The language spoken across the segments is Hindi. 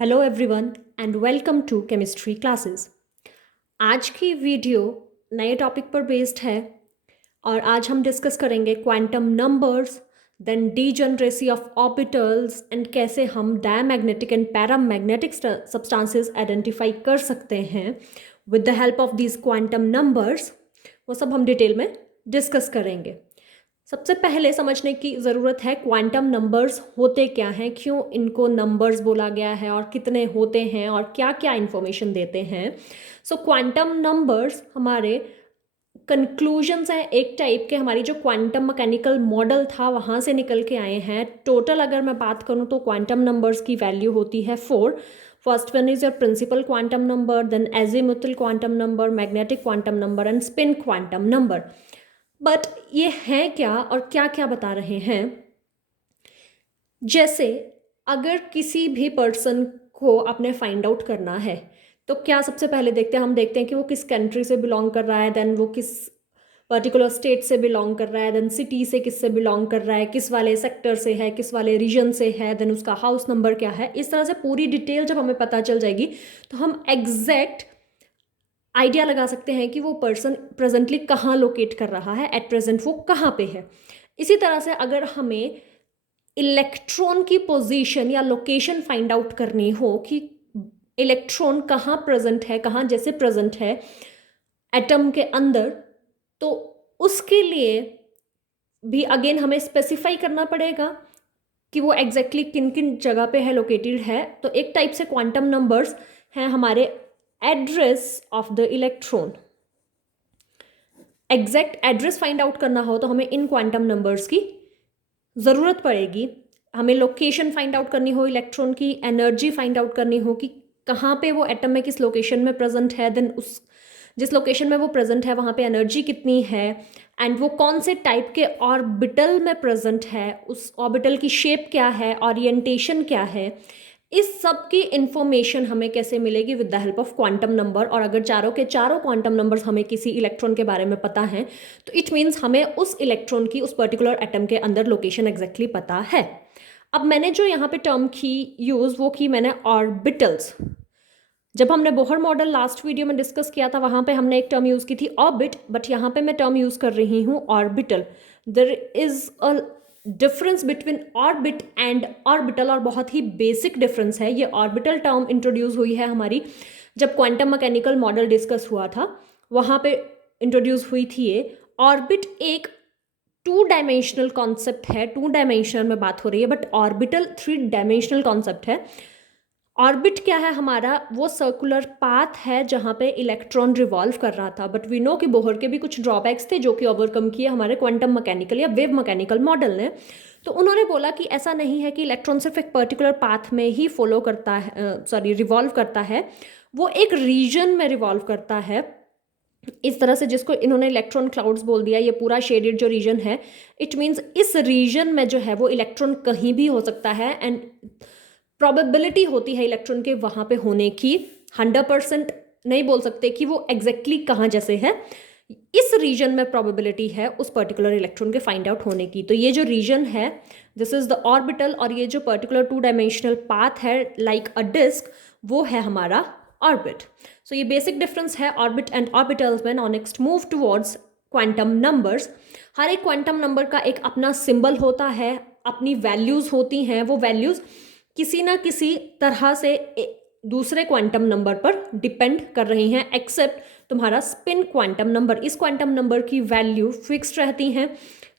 Hello everyone and welcome to chemistry classes. आज की वीडियो नए टॉपिक पर बेस्ड है और आज हम डिस्कस करेंगे quantum numbers, then degeneracy of orbitals and कैसे हम diamagnetic and paramagnetic substances identify कर सकते हैं with the help of these quantum numbers. वो सब हम डिटेल में डिस्कस करेंगे। सबसे पहले समझने की ज़रूरत है क्वांटम नंबर्स होते क्या हैं, क्यों इनको नंबर्स बोला गया है और कितने होते हैं और क्या क्या इन्फॉर्मेशन देते हैं। सो क्वांटम नंबर्स हमारे कंक्लूजन्स हैं एक टाइप के, हमारी जो क्वांटम मैकेनिकल मॉडल था वहाँ से निकल के आए हैं। टोटल अगर मैं बात करूँ तो क्वांटम नंबर्स की वैल्यू होती है 4। First one is your principal quantum number, then azimuthal quantum number, magnetic quantum number and spin quantum number. But ये हैं क्या और क्या क्या बता रहे हैं। जैसे अगर किसी भी पर्सन को आपने फाइंड आउट करना है तो क्या सबसे पहले देखते हैं, हम देखते हैं कि वो किस कंट्री से बिलोंग कर रहा है, देन वो किस पर्टिकुलर स्टेट से बिलोंग कर रहा है, देन सिटी से किससे बिलोंग कर रहा है, किस वाले सेक्टर से है, किस वाले रीजन से है, देन उसका हाउस नंबर क्या है। इस तरह से पूरी डिटेल जब हमें पता चल जाएगी तो हम एग्जैक्ट आइडिया लगा सकते हैं कि वो पर्सन प्रेजेंटली कहाँ लोकेट कर रहा है, एट प्रेजेंट वो कहाँ पे है। इसी तरह से अगर हमें इलेक्ट्रॉन की पोजीशन या लोकेशन फाइंड आउट करनी हो कि इलेक्ट्रॉन कहाँ प्रेजेंट है, कहाँ जैसे प्रेजेंट है एटम के अंदर, तो उसके लिए भी अगेन हमें स्पेसिफाई करना पड़ेगा कि वो एग्जैक्टली किन किन जगह पे है, लोकेटेड है। तो एक टाइप से क्वांटम नंबर्स हैं हमारे address of the electron. Exact address find out करना हो तो हमें इन क्वांटम नंबर्स की ज़रूरत पड़ेगी। हमें लोकेशन फाइंड आउट करनी हो इलेक्ट्रॉन की, एनर्जी फाइंड आउट करनी हो कि कहाँ पे वो एटम में किस लोकेशन में प्रेजेंट है, देन उस जिस लोकेशन में वो प्रेजेंट है वहाँ पे एनर्जी कितनी है, एंड वो कौन से टाइप के ऑर्बिटल में प्रेजेंट है, उस ऑर्बिटल की शेप क्या है, ओरिएंटेशन क्या है। इस सब की इंफॉर्मेशन हमें कैसे मिलेगी? With the help of quantum number. और अगर चारों के चारों क्वांटम नंबर्स हमें किसी इलेक्ट्रॉन के बारे में पता है तो इट मीन्स हमें उस इलेक्ट्रॉन की उस पर्टिकुलर एटम के अंदर लोकेशन एग्जैक्टली पता है। अब मैंने जो यहाँ पे टर्म की यूज़ वो की मैंने ऑर्बिटल्स। जब हमने बोहर मॉडल लास्ट वीडियो में डिस्कस किया था वहाँ पे हमने एक टर्म यूज़ की थी ऑर्बिट, बट यहाँ पे मैं टर्म यूज़ कर रही हूँ orbital. There is a difference between orbit and orbital, और बहुत ही बेसिक डिफरेंस है। ये ऑर्बिटल टर्म इंट्रोड्यूस हुई है हमारी जब क्वांटम मैकेनिकल मॉडल डिस्कस हुआ था, वहाँ पे इंट्रोड्यूस हुई थी ये। ऑर्बिट एक 2 डायमेंशनल कॉन्सेप्ट है, 2 डायमेंशनल में बात हो रही है, बट ऑर्बिटल 3 डायमेंशनल कॉन्सेप्ट है। ऑर्बिट क्या है? हमारा वो सर्कुलर पाथ है जहाँ पे इलेक्ट्रॉन रिवॉल्व कर रहा था। बट वी नो कि बोहर के भी कुछ ड्रॉबैक्स थे जो कि ओवरकम किए हमारे क्वांटम मैकेनिकल या वेव मैकेनिकल मॉडल ने। तो उन्होंने बोला कि ऐसा नहीं है कि इलेक्ट्रॉन सिर्फ एक पर्टिकुलर पाथ में ही फॉलो करता है, रिवॉल्व करता है, वो एक रीजन में रिवॉल्व करता है। इस तरह से जिसको इन्होंने इलेक्ट्रॉन क्लाउड्स बोल दिया, ये पूरा शेडेड जो रीजन है, इट मीन्स इस रीजन में जो है वो इलेक्ट्रॉन कहीं भी हो सकता है, एंड प्रोबेबिलिटी होती है इलेक्ट्रॉन के वहाँ पे होने की। 100% नहीं बोल सकते कि वो एग्जैक्टली कहाँ जैसे है, इस रीजन में प्रोबेबिलिटी है उस पर्टिकुलर इलेक्ट्रॉन के फाइंड आउट होने की। तो ये जो रीजन है दिस इज द ऑर्बिटल, और ये जो पर्टिकुलर 2 डायमेंशनल पाथ है लाइक अ डिस्क, वो है हमारा ऑर्बिट। सो ये बेसिक डिफरेंस है ऑर्बिट एंड ऑर्बिटल्स में। Now next move towards quantum numbers. हर एक क्वांटम नंबर का एक अपना सिंबल होता है, अपनी वैल्यूज होती हैं। वो वैल्यूज किसी ना किसी तरह से दूसरे क्वांटम नंबर पर डिपेंड कर रही हैं, एक्सेप्ट तुम्हारा स्पिन क्वांटम नंबर। इस क्वांटम नंबर की वैल्यू फिक्स्ड रहती हैं।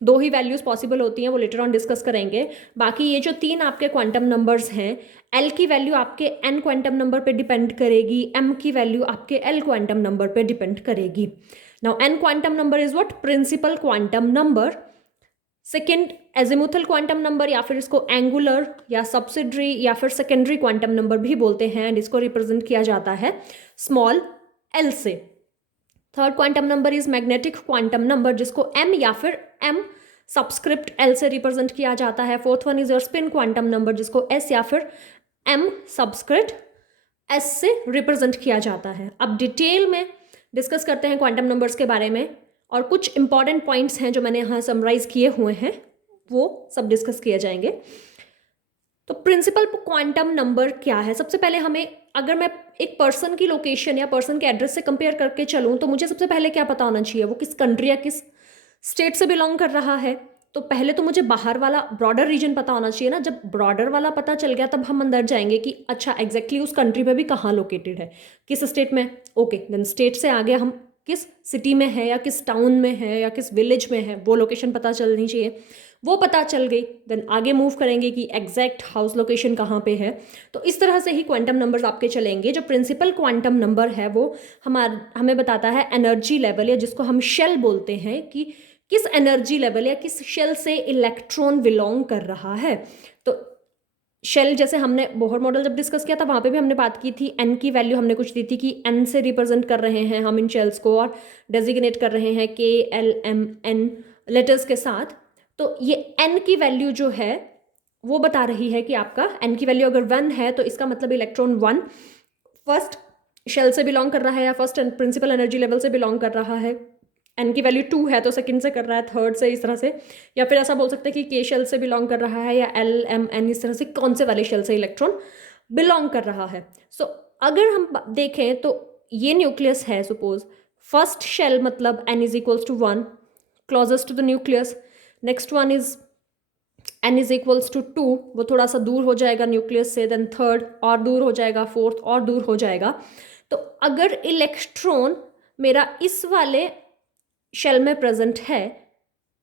2 ही वैल्यूज पॉसिबल होती हैं, वो लेटर ऑन डिस्कस करेंगे। बाकी ये जो 3 आपके क्वांटम नंबर्स हैं, एल की वैल्यू आपके एन क्वांटम नंबर पे डिपेंड करेगी, एम की वैल्यू आपके एल क्वांटम नंबर पे डिपेंड करेगी। Now N quantum number is what? Principal quantum number. Second azimuthal quantum number, या फिर इसको एंगुलर या सब्सिडरी या फिर सेकेंडरी क्वांटम नंबर भी बोलते हैं, एंड इसको रिप्रेजेंट किया जाता है स्मॉल एल से। Third quantum number is magnetic quantum number, जिसको एम या फिर एम सबस्क्रिप्ट एल से रिप्रेजेंट किया जाता है। Fourth one is your spin quantum number, जिसको एस या फिर एम सबस्क्रिप्ट एस से रिप्रेजेंट किया जाता है। अब डिटेल में डिस्कस करते हैं क्वांटम नंबर्स के बारे में, और कुछ इंपॉर्टेंट पॉइंट्स हैं जो मैंने यहाँ समराइज किए हुए हैं, वो सब डिस्कस किए जाएंगे। तो प्रिंसिपल क्वांटम नंबर क्या है? सबसे पहले हमें, अगर मैं एक पर्सन की लोकेशन या पर्सन के एड्रेस से कंपेयर करके चलूँ तो मुझे सबसे पहले क्या पता होना चाहिए, वो किस कंट्री या किस स्टेट से बिलोंग कर रहा है। तो पहले तो मुझे बाहर वाला ब्रॉडर रीजन पता होना चाहिए ना। जब ब्रॉडर वाला पता चल गया तब हम अंदर जाएंगे कि अच्छा एग्जैक्टली उस कंट्री में भी कहाँ लोकेटेड है, किस स्टेट में। ओके, देन स्टेट से आगे हम किस सिटी में है या किस टाउन में है या किस विलेज में है, वो लोकेशन पता चलनी चाहिए। वो पता चल गई, देन आगे मूव करेंगे कि एग्जैक्ट हाउस लोकेशन कहाँ पे है। तो इस तरह से ही क्वांटम नंबर्स आपके चलेंगे। जो प्रिंसिपल क्वांटम नंबर है वो हमें बताता है एनर्जी लेवल, या जिसको हम शेल बोलते हैं, कि किस एनर्जी लेवल या किस शेल से इलेक्ट्रॉन बिलोंग कर रहा है। तो शेल, जैसे हमने बोहर मॉडल जब डिस्कस किया था वहाँ पे भी हमने बात की थी, एन की वैल्यू हमने कुछ दी थी कि एन से रिप्रेजेंट कर रहे हैं हम इन शेल्स को और डेजिग्नेट कर रहे हैं KLMN लेटर्स के साथ। तो ये एन की वैल्यू जो है वो बता रही है कि आपका एन की वैल्यू अगर 1 है तो इसका मतलब इलेक्ट्रॉन 1 फर्स्ट शेल से बिलोंग कर रहा है या फर्स्ट प्रिंसिपल एनर्जी लेवल से बिलोंग कर रहा है। एन की वैल्यू 2 है तो सेकंड से कर रहा है, थर्ड से, इस तरह से। या फिर ऐसा बोल सकते हैं कि के शेल से बिलोंग कर रहा है या LMN, इस तरह से कौन से वाले शेल से इलेक्ट्रॉन बिलोंग कर रहा है। सो अगर हम देखें तो ये न्यूक्लियस है, सपोज फर्स्ट शेल मतलब n is equals to 1 closest to the nucleus, next one is n is equals to 2, वो थोड़ा सा दूर हो जाएगा न्यूक्लियस से, देन थर्ड और दूर हो जाएगा, फोर्थ और दूर हो जाएगा। तो अगर इलेक्ट्रॉन मेरा इस वाले शेल में प्रेजेंट है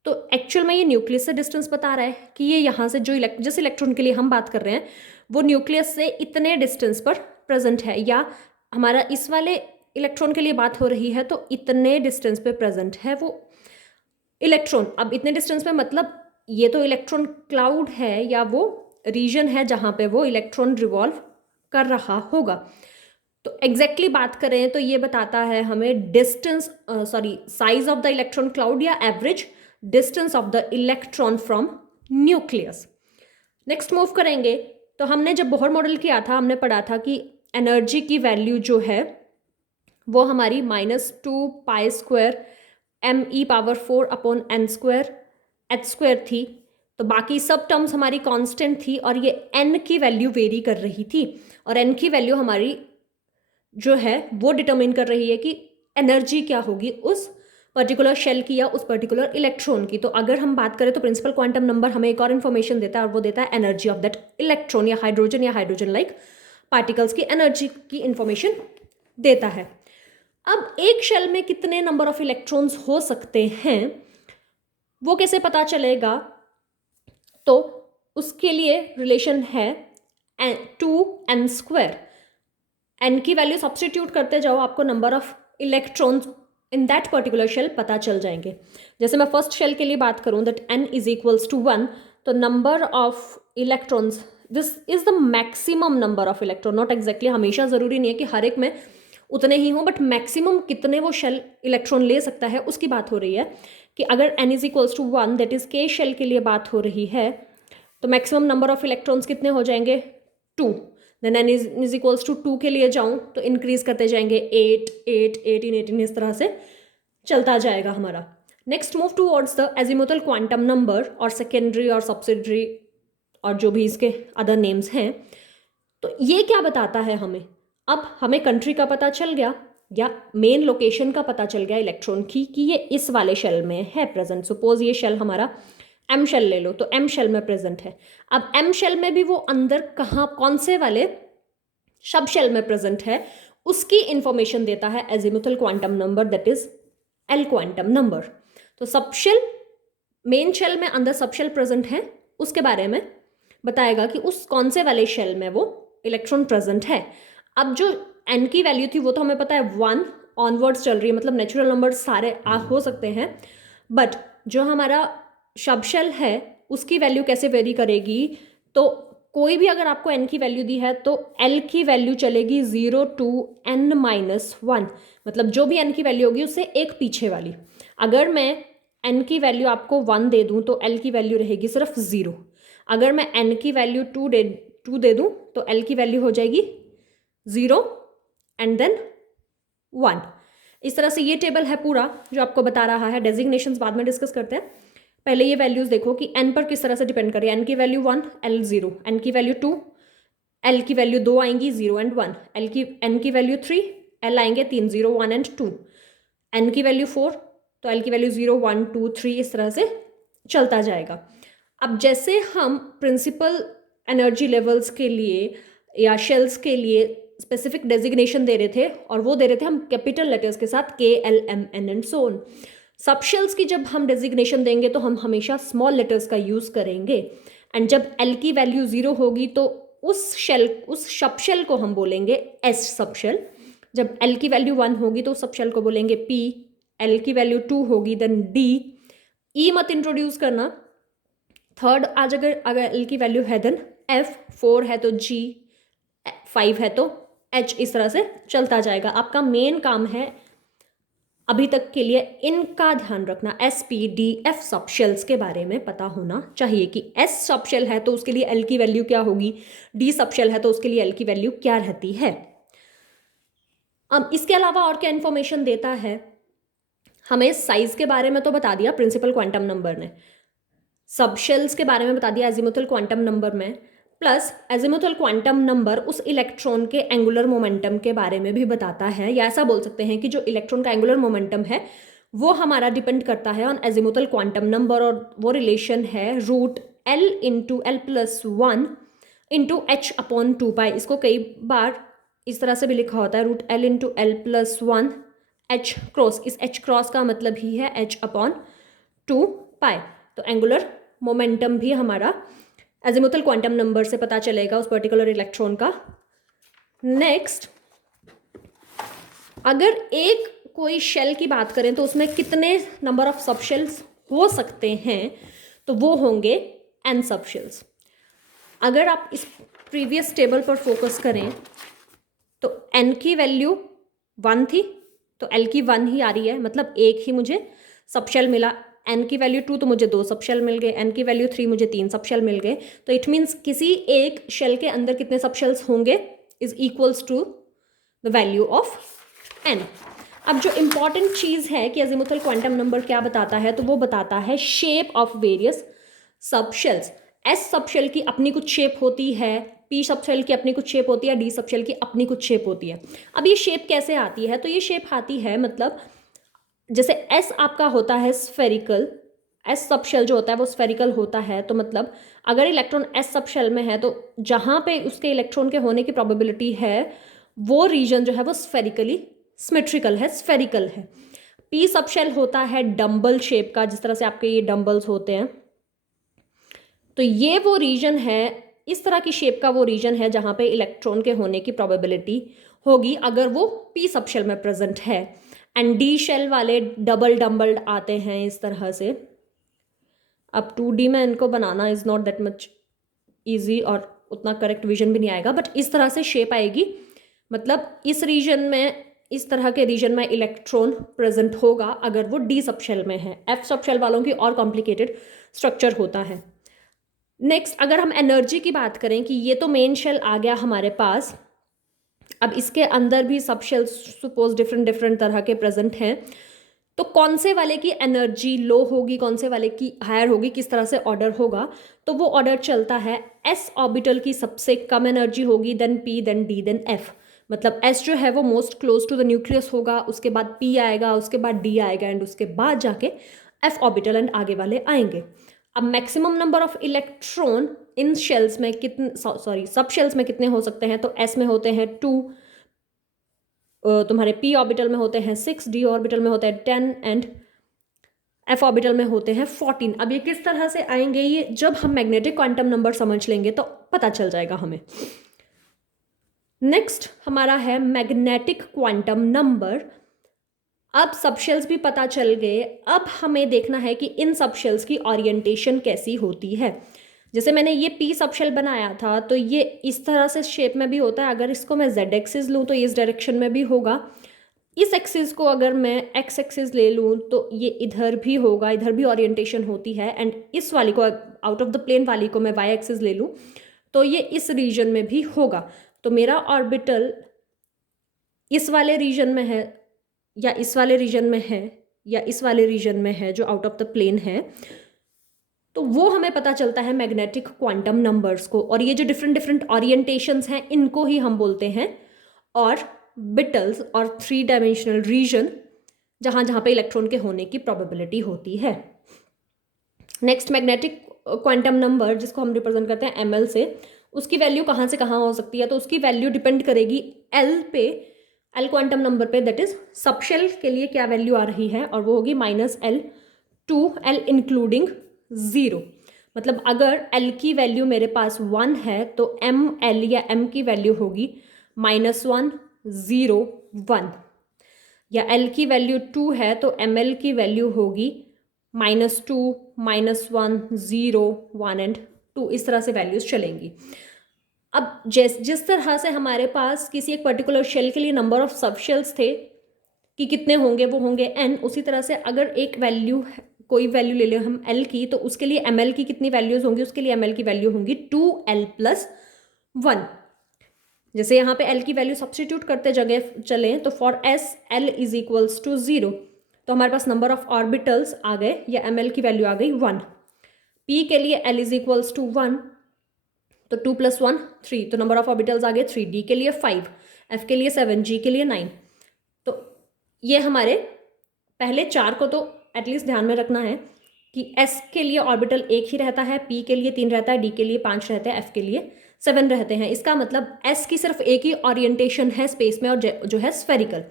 तो एक्चुअल में ये न्यूक्लियस से डिस्टेंस बता रहा है कि ये यहाँ से जो जिस इलेक्ट्रॉन के लिए हम बात कर रहे हैं वो न्यूक्लियस से इतने डिस्टेंस पर प्रेजेंट है, या हमारा इस वाले इलेक्ट्रॉन के लिए बात हो रही है तो इतने डिस्टेंस पे प्रेजेंट है वो इलेक्ट्रॉन। अब इतने डिस्टेंस पे मतलब ये तो इलेक्ट्रॉन क्लाउड है या वो रीजन है जहाँ पे वो इलेक्ट्रॉन रिवॉल्व कर रहा होगा। तो एग्जैक्टली बात करें तो ये बताता है हमें distance, size of the electron cloud या average distance of the electron from nucleus. Next move करेंगे तो हमने जब बोहर मॉडल किया था हमने पढ़ा था कि एनर्जी की वैल्यू जो है वो हमारी -2 पाई स्क्वायर me⁴/n² थी। तो बाकी सब टर्म्स हमारी कांस्टेंट थी और ये n की वैल्यू वेरी कर रही थी, और n की वैल्यू हमारी जो है वो डिटरमिन कर रही है कि एनर्जी क्या होगी उस पर्टिकुलर शेल की या उस पर्टिकुलर इलेक्ट्रॉन की। तो अगर हम बात करें तो प्रिंसिपल क्वांटम नंबर हमें एक और इन्फॉर्मेशन देता है और वो देता है एनर्जी ऑफ दैट इलेक्ट्रॉन या हाइड्रोजन लाइक पार्टिकल्स की एनर्जी की इंफॉर्मेशन देता है। अब एक शेल में कितने नंबर ऑफ इलेक्ट्रॉन्स हो सकते हैं वो कैसे पता चलेगा? तो उसके लिए रिलेशन है 2n²। n की वैल्यू सब्स्टिट्यूट करते जाओ, आपको number of electrons in that particular shell पता चल जाएंगे। जैसे मैं फर्स्ट शेल के लिए बात करूं that n is equals to 1, तो number of electrons, this is the maximum number of electron, not exactly, हमेशा जरूरी नहीं है कि हर एक में उतने ही हों, बट मैक्सिमम कितने वो शेल इलेक्ट्रॉन ले सकता है उसकी बात हो रही है। कि अगर n is equals to 1 that is K shell के लिए बात हो रही है तो मैक्सिमम नंबर ऑफ इलेक्ट्रॉन्स कितने हो जाएंगे? 2। Then n is equals to 2 के लिए जाऊं तो इंक्रीज करते जाएंगे 8, 8, 18, 18, इस तरह से चलता जाएगा हमारा। Next move towards the azimuthal quantum number और सेकेंडरी और सब्सिडरी और जो भी इसके अदर नेम्स हैं। तो ये क्या बताता है हमें? अब हमें कंट्री का पता चल गया या मेन लोकेशन का पता चल गया इलेक्ट्रॉन की कि ये इस वाले शेल में है प्रेजेंट। सपोज ये शेल हमारा एम शेल ले लो, तो एम शेल में प्रेजेंट है। अब एम शेल में भी वो अंदर कहाँ, कौन से वाले सब शेल में प्रेजेंट है उसकी इंफॉर्मेशन देता है azimuthal quantum number, that is L quantum number. तो सब शेल, मेन शेल में अंदर सब शेल प्रेजेंट है उसके बारे में बताएगा कि उस कौन से वाले शेल में वो इलेक्ट्रॉन प्रेजेंट है। अब जो एन की वैल्यू थी वो तो हमें पता है 1 ऑनवर्ड्स चल रही है, मतलब नेचुरल नंबर सारे हो सकते हैं, बट जो हमारा सब शेल है उसकी वैल्यू कैसे वेरी करेगी? तो कोई भी अगर आपको n की वैल्यू दी है तो l की वैल्यू चलेगी 0 to n-1, मतलब जो भी n की वैल्यू होगी उससे एक पीछे वाली। अगर मैं n की वैल्यू आपको 1 दे दूं तो l की वैल्यू रहेगी सिर्फ 0। अगर मैं n की वैल्यू 2 दे दूं तो l की वैल्यू हो जाएगी 0 एंड देन 1। इस तरह से ये टेबल है पूरा जो आपको बता रहा है। डेजिग्नेशंस बाद में डिस्कस करते हैं। पहले ये वैल्यूज़ देखो कि n पर किस तरह से डिपेंड कर रही है। n की वैल्यू 1, l 0, n की वैल्यू 2, l की वैल्यू 2 आएंगी 0 एंड 1, n की वैल्यू 3, l आएंगे 3 0 1 एंड 2, n की वैल्यू 4, तो l की वैल्यू 0 1 2 3 इस तरह से चलता जाएगा। अब जैसे हम प्रिंसिपल एनर्जी लेवल्स के लिए या शेल्स के लिए स्पेसिफिक डेजिग्नेशन दे रहे थे, और वो दे रहे थे हम कैपिटल लेटर्स के साथ K L M N and so on. सब शेल्स की जब हम डेजिग्नेशन देंगे तो हम हमेशा स्मॉल लेटर्स का यूज़ करेंगे, एंड जब L की वैल्यू 0 होगी तो उस सब शेल को हम बोलेंगे S सब शेल। जब L की वैल्यू 1 होगी तो उस सब शेल को बोलेंगे P, L की वैल्यू 2 होगी देन D, E मत इंट्रोड्यूस करना। थर्ड आज अगर L की वैल्यू है देन F, 4 है तो G, 5 है तो H, इस तरह से चलता जाएगा। आपका मेन काम है अभी तक के लिए इनका ध्यान रखना, S P D F सब शेल्स के बारे में पता होना चाहिए कि S सब शेल है तो उसके लिए L की वैल्यू क्या होगी, D सब शेल है तो उसके लिए L की वैल्यू क्या रहती है। अब इसके अलावा और क्या इन्फॉर्मेशन देता है, हमें साइज के बारे में तो बता दिया प्रिंसिपल क्वांटम नंबर ने, सब शेल्स के बारे में बता दिया एजिमुथल क्वांटम नंबर में, प्लस एजिमुथल क्वांटम नंबर उस इलेक्ट्रॉन के एंगुलर मोमेंटम के बारे में भी बताता है, या ऐसा बोल सकते हैं कि जो इलेक्ट्रॉन का एंगुलर मोमेंटम है वो हमारा डिपेंड करता है ऑन एजिमुथल क्वांटम नंबर, और वो रिलेशन है root L into L plus 1 into H upon 2 pi. इसको कई बार इस तरह से भी लिखा होता है root L into L plus 1 H cross, इस H क्रॉस का मतलब ही है H अपॉन 2 पाई। तो एंगुलर मोमेंटम भी हमारा एजिमुथल क्वांटम नंबर से पता चलेगा उस पर्टिकुलर इलेक्ट्रॉन का। नेक्स्ट, अगर एक कोई शेल की बात करें तो उसमें कितने नंबर ऑफ सब शेल्स हो सकते हैं, तो वो होंगे n सब शेल्स। अगर आप इस प्रीवियस टेबल पर फोकस करें तो n की वैल्यू 1 थी तो L की 1 ही आ रही है, मतलब एक ही मुझे सब शेल मिला। n की वैल्यू 2 तो मुझे 2 सब शेल मिल गए, n की वैल्यू 3 मुझे 3 सब शेल मिल गए। तो इट मीन्स किसी एक शेल के अंदर कितने सब शेल्स होंगे is equals to the value of n। अब जो इंपॉर्टेंट चीज़ है कि अजीमुथल क्वांटम नंबर क्या बताता है, तो वो बताता है shape of various sub shells. S sub shell की अपनी कुछ शेप होती है, P सब शेल की अपनी कुछ शेप होती है, D सब शेल की अपनी कुछ शेप होती है। अब ये शेप कैसे आती है, तो ये शेप आती है मतलब जैसे S आपका होता है स्फेरिकल, S सब शेल जो होता है वो स्फेरिकल होता है, तो मतलब अगर इलेक्ट्रॉन S सब शेल में है तो जहाँ पे उसके इलेक्ट्रॉन के होने की प्रोबेबिलिटी है वो रीजन जो है वो स्फेरिकली सिमेट्रिकल है, स्फेरिकल है। P सब शेल होता है डम्बल शेप का, जिस तरह से आपके ये डम्बल्स होते हैं, तो ये वो रीजन है, इस तरह की शेप का वो रीजन है जहाँ पे इलेक्ट्रॉन के होने की प्रोबेबिलिटी होगी अगर वो P सब शेल में प्रेजेंट है। एंड D शेल वाले डबल डम्बल्ड आते हैं इस तरह से। अब 2D में इनको बनाना is not that much easy और उतना करेक्ट विजन भी नहीं आएगा, बट इस तरह से शेप आएगी, मतलब इस रीजन में, इस तरह के रीजन में इलेक्ट्रॉन प्रेजेंट होगा अगर वो D सब शेल में है। F सब शेल वालों की और कॉम्प्लिकेटेड स्ट्रक्चर होता है। नेक्स्ट, अगर हम एनर्जी की बात करें कि ये तो मेन शेल आ गया हमारे पास, अब इसके अंदर भी सब शेल्स सपोज डिफरेंट तरह के प्रेजेंट हैं, तो कौन से वाले की एनर्जी लो होगी, कौन से वाले की हायर होगी, किस तरह से ऑर्डर होगा, तो वो ऑर्डर चलता है S ऑर्बिटल की सबसे कम एनर्जी होगी, then P, then D, then F। मतलब S जो है वो most close to the nucleus होगा, उसके बाद P आएगा, उसके बाद D आएगा, एंड उसके बाद जाके F ऑर्बिटल एंड आगे वाले आएंगे। अब maximum number of electron in shells में कितने, सॉरी सब शेल्स में कितने हो सकते हैं, तो S में होते हैं 2, तुम्हारे P ऑर्बिटल में होते हैं 6, D ऑर्बिटल में होते हैं 10 एंड F ऑर्बिटल में होते हैं 14। अब ये किस तरह से आएंगे, ये जब हम मैग्नेटिक क्वांटम नंबर समझ लेंगे तो पता चल जाएगा हमें। नेक्स्ट हमारा है मैग्नेटिक क्वांटम नंबर। अब सब शेल्स भी पता चल गए, अब हमें देखना है कि इन सब शेल्स की ओरिएंटेशन कैसी होती है। जैसे मैंने ये P सब शेल बनाया था तो ये इस तरह से शेप में भी होता है, अगर इसको मैं Z एक्सिस लूँ तो ये इस डायरेक्शन में भी होगा, इस एक्सिस को अगर मैं X एक्सिस ले लूँ तो ये इधर भी होगा, इधर भी ओरिएंटेशन होती है, एंड इस वाली को आउट ऑफ द प्लेन वाली को मैं Y एक्सिस ले लूँ तो ये इस रीजन में भी होगा। तो मेरा ऑर्बिटल इस वाले रीजन में है या इस वाले रीजन में है या इस वाले रीजन में है जो आउट ऑफ द प्लेन है, तो वो हमें पता चलता है मैग्नेटिक क्वांटम नंबर्स को, और ये जो डिफरेंट डिफरेंट ओरिएंटेशंस हैं इनको ही हम बोलते हैं ऑर्बिटल्स और 3 डायमेंशनल रीजन, जहाँ जहाँ पे इलेक्ट्रॉन के होने की प्रोबेबिलिटी होती है। नेक्स्ट मैग्नेटिक क्वांटम नंबर जिसको हम रिप्रेजेंट करते हैं ml से, उसकी वैल्यू कहाँ से कहाँ हो सकती है, तो उसकी वैल्यू डिपेंड करेगी l पे, l क्वांटम नंबर पे, दैट इज सबशेल के लिए क्या वैल्यू आ रही है, और वो होगी -L टू L इंक्लूडिंग 0। मतलब अगर L की वैल्यू मेरे पास 1 है तो ml या m की वैल्यू होगी -1 0 1, या L की वैल्यू 2 है तो ml की वैल्यू होगी -2 -1 0 1 एंड 2, इस तरह से वैल्यूज चलेंगी। अब जिस तरह से हमारे पास किसी एक पर्टिकुलर शेल के लिए नंबर ऑफ सब शेल्स थे कि कितने होंगे, वो होंगे n, उसी तरह से अगर एक वैल्यू, कोई वैल्यू ले लें हम l की, तो उसके लिए ml की कितनी वैल्यूज होंगी, उसके लिए ml की वैल्यू होंगी 2l + 1। जैसे यहाँ पे l की वैल्यू सब्स्टिट्यूट करते जगह चलें तो फॉर s l = 0, तो हमारे पास नंबर ऑफ ऑर्बिटल्स आ गए, या ml की वैल्यू आ गई 1। p के लिए l = 1, तो 2 + 1 3, तो नंबर ऑफ ऑर्बिटल्स आ गए 3। d के लिए 5, f के लिए 7, g के लिए 9। तो ये हमारे पहले 4 को तो एटलीस्ट ध्यान में रखना है कि s के लिए ऑर्बिटल 1 ही रहता है, p के लिए 3 रहता है, d के लिए 5 रहते हैं, f के लिए 7 रहते हैं। इसका मतलब s की सिर्फ एक ही ओरिएंटेशन है स्पेस में, और जो है स्फेरिकल।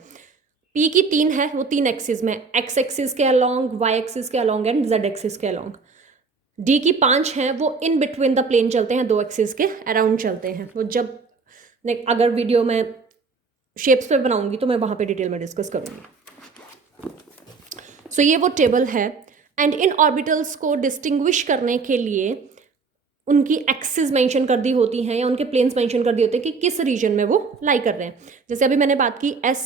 p की 3 है, वो 3 एक्सिस में, x एक्सिस के अलोंग, y एक्सिस के अलोंग एंड z एक्सिस के अलोंग। d की 5 हैं, वो इन बिटवीन द प्लेन चलते हैं, 2 एक्सिस के अराउंड चलते हैं। वो जब अगर वीडियो में शेप्स पे बनाऊंगी तो मैं वहाँ पे डिटेल में डिस्कस करूँगी। सो ये वो टेबल है, एंड इन ऑर्बिटल्स को डिस्टिंग्विश करने के लिए उनकी एक्सिस मेंशन कर दी होती हैं, या उनके प्लेन्स मेंशन कर दिए होते हैं कि किस रीजन में वो लाई कर रहे हैं। जैसे अभी मैंने बात की s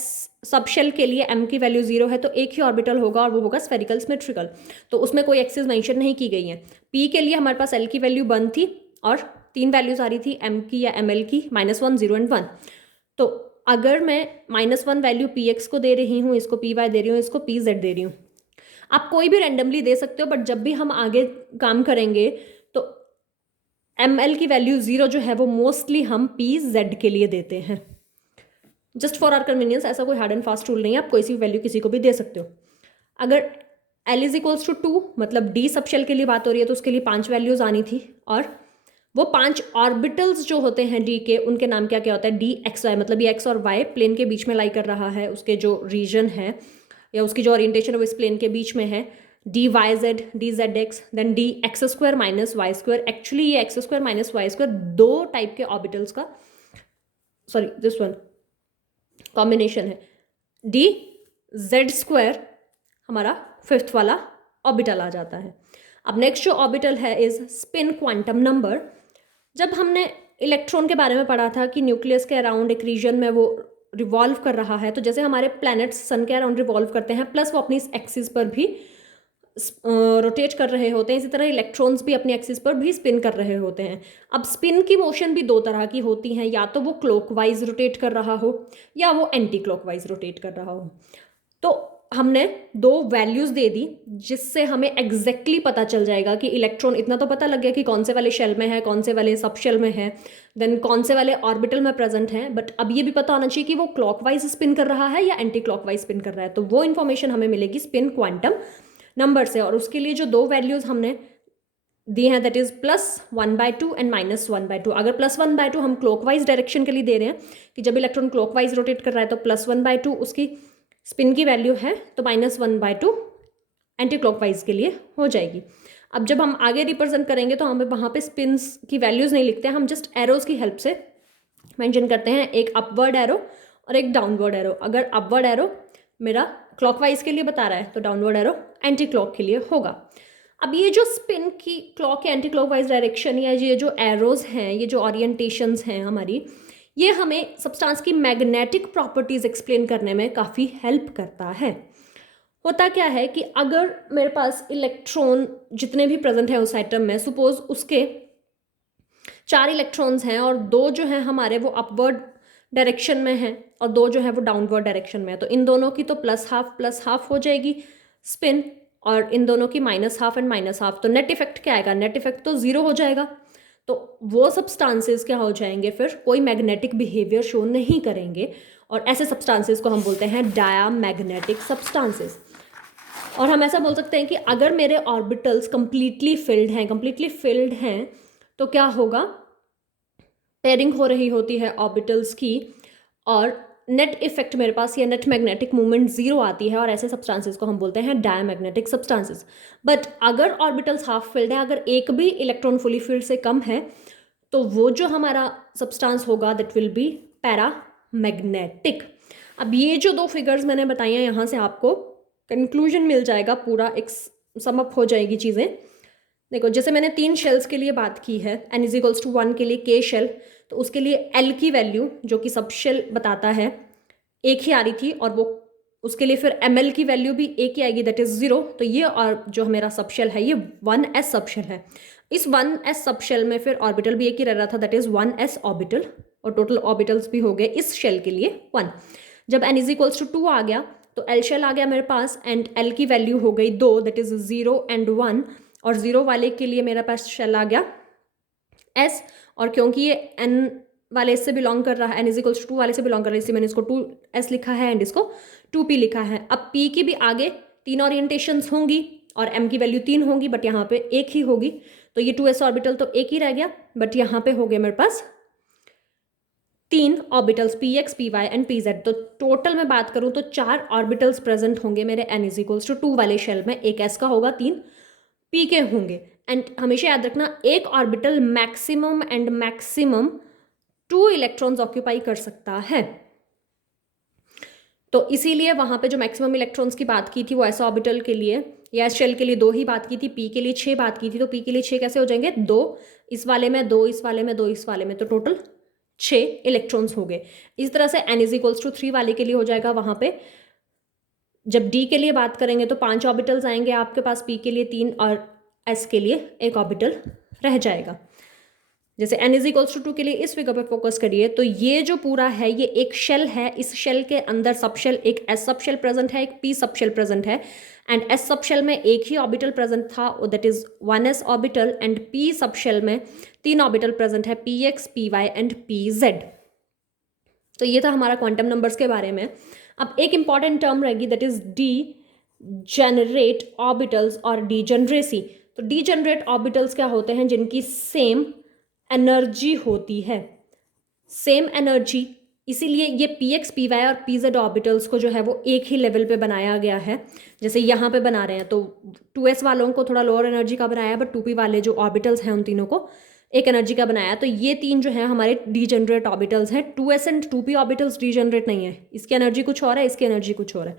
सबशेल के लिए m की वैल्यू 0 है, तो एक ही ऑर्बिटल होगा और वो होगा स्फेरिकल सिमेट्रिकल, तो उसमें कोई एक्सिस मेंशन नहीं की गई है। p के लिए हमारे पास l की वैल्यू 1 थी और 3 वैल्यूज आ रही थी, m की या ml की, -1 0 एंड 1। तो अगर मैं -1 वैल्यू px को दे रही हूँ, इसको py दे रही हूँ, इसको pz दे रही हूँ, आप कोई भी रैंडमली दे सकते हो, बट जब भी हम आगे काम करेंगे तो ml की वैल्यू 0 जो है वो मोस्टली हम pz के लिए देते हैं, जस्ट फॉर आर कन्वीनियंस। ऐसा कोई हार्ड एंड फास्ट रूल नहीं है, आप कोई सी वैल्यू किसी को भी दे सकते हो। अगर l = 2, मतलब d सबशेल के लिए बात हो रही है, तो उसके लिए 5 वैल्यूज आनी थी, और वो 5 ऑर्बिटल्स जो होते हैं d के, उनके नाम क्या क्या होता है, d x y, मतलब ये x और y प्लेन के बीच में लाई कर रहा है, उसके जो रीजन है या उसकी जो ओरिएंटेशन है वो इस प्लेन के बीच में है। dy z, dz x, then dx² - y²। Actually ये x² - y² 2 टाइप के ऑर्बिटल्स का, सॉरी दिस वन कॉम्बिनेशन है। dz² हमारा 5th वाला ऑर्बिटल आ जाता है। अब नेक्स्ट जो ऑर्बिटल है इज स्पिन क्वांटम नंबर। जब हमने इलेक्ट्रॉन के बारे में पढ़ा था कि न्यूक्लियस के अराउंड एक रीजन में वो रिवॉल्व कर रहा है, तो जैसे हमारे प्लैनेट्स सन के अराउंड रिवॉल्व करते हैं, प्लस वो अपनी एक्सिस पर भी रोटेट कर रहे होते हैं, इसी तरह इलेक्ट्रॉन्स भी अपनी एक्सिस पर भी स्पिन कर रहे होते हैं। अब स्पिन की मोशन भी 2 तरह की होती हैं, या तो वो क्लॉकवाइज रोटेट कर रहा हो या वो एंटी क्लॉकवाइज रोटेट कर रहा हो। तो हमने 2 वैल्यूज दे दी जिससे हमें एग्जैक्टली पता चल जाएगा कि इलेक्ट्रॉन, इतना तो पता लग गया कि कौन से वाले शेल में है, कौन से वाले सब शेल में है, देन कौन से वाले ऑर्बिटल में प्रेजेंट है, बट अब ये भी पता होना चाहिए कि वो क्लॉकवाइज स्पिन कर रहा है या एंटी क्लॉकवाइज स्पिन कर रहा है। तो वो इन्फॉर्मेशन हमें मिलेगी स्पिन क्वांटम नंबर से, और उसके लिए जो 2 वैल्यूज हमने दी हैं दैट इज +1/2 एंड -1/2। अगर +1/2 हम क्लॉकवाइज डायरेक्शन के लिए दे रहे हैं कि जब इलेक्ट्रॉन क्लॉकवाइज रोटेट कर रहा है तो +1/2 उसकी स्पिन की वैल्यू है, तो -1/2 एंटी क्लॉकवाइज के लिए हो जाएगी। अब जब हम आगे रिप्रेजेंट करेंगे तो हमें वहाँ पे स्पिन्स की वैल्यूज़ नहीं लिखते हैं, हम जस्ट एरोज की हेल्प से मेंशन करते हैं, एक अपवर्ड एरो और एक डाउनवर्ड एरो। अगर अपवर्ड एरो मेरा क्लॉकवाइज के लिए बता रहा है तो डाउनवर्ड एरो एंटी क्लॉक के लिए होगा। अब ये जो स्पिन की क्लॉक या एंटी क्लॉकवाइज डायरेक्शन, या ये जो एरोज हैं, ये जो ओरिएंटेशंस हैं हमारी, ये हमें सब्सटेंस की मैग्नेटिक प्रॉपर्टीज एक्सप्लेन करने में काफ़ी हेल्प करता है। होता क्या है कि अगर मेरे पास इलेक्ट्रॉन जितने भी प्रेजेंट हैं उस एटम में, सपोज उसके 4 इलेक्ट्रॉन्स हैं और 2 जो हैं हमारे वो अपवर्ड डायरेक्शन में हैं और 2 जो है वो डाउनवर्ड डायरेक्शन में है, तो इन दोनों की तो +½ +½ हो जाएगी स्पिन, और इन दोनों की -½ एंड -½ तो नेट इफेक्ट क्या आएगा, नेट इफेक्ट तो 0 हो जाएगा। तो वो सब्सटेंसेस क्या हो जाएंगे, फिर कोई मैग्नेटिक बिहेवियर शो नहीं करेंगे, और ऐसे सब्सटेंसेस को हम बोलते हैं डायामैग्नेटिक सब्सटेंसेस। और हम ऐसा बोल सकते हैं कि अगर मेरे ऑर्बिटल्स कंप्लीटली फिल्ड हैं तो क्या होगा, पेयरिंग हो रही होती है ऑर्बिटल्स की, और नेट इफेक्ट मेरे पास या नेट मैग्नेटिक मूवमेंट 0 आती है, और ऐसे सब्सटेंसेस को हम बोलते हैं डायमैग्नेटिक सब्सटेंसेस। बट अगर ऑर्बिटल्स हाफ फिल्ड है, अगर एक भी इलेक्ट्रॉन फुली फिल्ड से कम है, तो वो जो हमारा सब्सटेंस होगा दैट विल बी पैरामैग्नेटिक। अब ये जो 2 फिगर्स मैंने बताई हैं, यहाँ से आपको कंक्लूजन मिल जाएगा, पूरा एक समअप हो जाएगी चीज़ें। देखो, जैसे मैंने 3 शेल्स के लिए बात की है, n = 1 के लिए K शेल, तो उसके लिए L की वैल्यू जो कि सब शेल बताता है एक ही आ रही थी, और वो उसके लिए फिर ML की वैल्यू भी एक ही आएगी, दैट इज़ 0। तो ये और जो मेरा सब शेल है ये 1s सब शेल है। इस 1s सब शेल में फिर ऑर्बिटल भी एक ही रह रहा था, दैट इज़ 1s ऑर्बिटल, और टोटल ऑर्बिटल्स भी हो गए इस शेल के लिए 1। जब n = 2 आ गया तो L शेल आ गया मेरे पास, एंड L की वैल्यू हो गई 2, दैट इज़ 0 एंड 1, और 0 वाले के लिए मेरा पास शेल आ गया S, और क्योंकि ये n वाले से बिलोंग कर रहा है, n = 2 वाले से बिलोंग कर रहा है, इसलिए मैंने इसको 2s लिखा है एंड इसको 2p लिखा है। अब p की भी आगे 3 ओरिएंटेशंस होंगी और m की वैल्यू 3 होंगी, बट यहाँ पे एक ही होगी, तो ये 2s ऑर्बिटल तो एक ही रह गया, बट यहाँ पे हो गए मेरे पास 3 orbitals px, py and pz। तो टोटल में बात करूँ तो 4 ऑर्बिटल्स प्रेजेंट होंगे मेरे n = 2 वाले शेल में, एक s का होगा, 3 p के होंगे। एंड हमेशा याद रखना, एक ऑर्बिटल मैक्सिमम 2 इलेक्ट्रॉन्स ऑक्यूपाई कर सकता है। तो इसीलिए वहाँ पे जो मैक्सिमम इलेक्ट्रॉन्स की बात की थी वो एस ऑर्बिटल के लिए या एस शेल के लिए 2 ही बात की थी, p के लिए 6 बात की थी। तो p के लिए 6 कैसे हो जाएंगे, 2 इस वाले में, 2 इस वाले में, 2 इस वाले में, तो टोटल 6 इलेक्ट्रॉन्स हो गए। इस तरह से n = 3 वाले के लिए हो जाएगा, वहाँ पे जब d के लिए बात करेंगे तो 5 ऑर्बिटल्स आएंगे आपके पास, p के लिए 3 और s के लिए 1 ऑर्बिटल रह जाएगा। जैसे n = 2 के लिए इस फिगर पे फोकस करिए, तो ये जो पूरा है ये एक शेल है, इस शेल के अंदर सब शेल, एक s सब शेल प्रेजेंट है, एक p सब शेल प्रेजेंट है, एंड s सब शेल में एक ही ऑर्बिटल प्रेजेंट था, that is 1s orbital, and p sub shell में 3 ऑर्बिटल प्रेजेंट है, px, py एंड pz। तो ये था हमारा क्वांटम नंबर्स के बारे में। अब एक इंपॉर्टेंट टर्म रहेगी, दैट इज डीजेनरेट ऑर्बिटल्स और डीजेनरेसी। तो डीजेनरेट ऑर्बिटल्स क्या होते हैं, जिनकी सेम एनर्जी होती है, सेम एनर्जी, इसीलिए ये px, py और pz ऑर्बिटल्स को जो है वो एक ही लेवल पे बनाया गया है। जैसे यहाँ पे बना रहे हैं तो 2s वालों को थोड़ा लोअर एनर्जी का बनाया है, बट 2p वाले जो ऑर्बिटल्स हैं उन तीनों को एक एनर्जी का बनाया। तो ये 3 जो है हमारे डीजेनरेट ऑर्बिटल्स हैं। 2s and 2p orbitals degenerate नहीं है, इसकी एनर्जी कुछ और है, इसकी एनर्जी कुछ और है।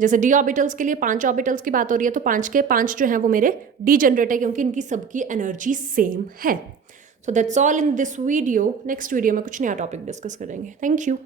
जैसे d ऑर्बिटल्स के लिए 5 ऑर्बिटल्स की बात हो रही है, तो 5 के 5 जो है वो मेरे डीजेनरेट है, क्योंकि इनकी सबकी एनर्जी सेम है। So that's all in this video. Next video में कुछ नया टॉपिक डिस्कस करेंगे। Thank you.